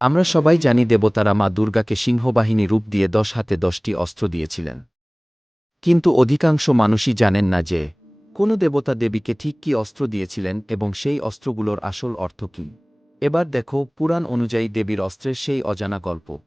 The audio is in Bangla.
আমরা সবাই জানি দেবতারা মা দুর্গাকে সিংহবাহিনী রূপ দিয়ে ১০ হাতে ১০টি অস্ত্র দিয়েছিলেন। কিন্তু অধিকাংশ মানুষই জানেন না যে, কোন দেবতা দেবীকে ঠিক কী অস্ত্র দিয়েছিলেন এবং সেই অস্ত্রগুলোর আসল অর্থ কী। এবার দেখো পুরাণ অনুযায়ী দেবীর অস্ত্রের সেই অজানা গল্প।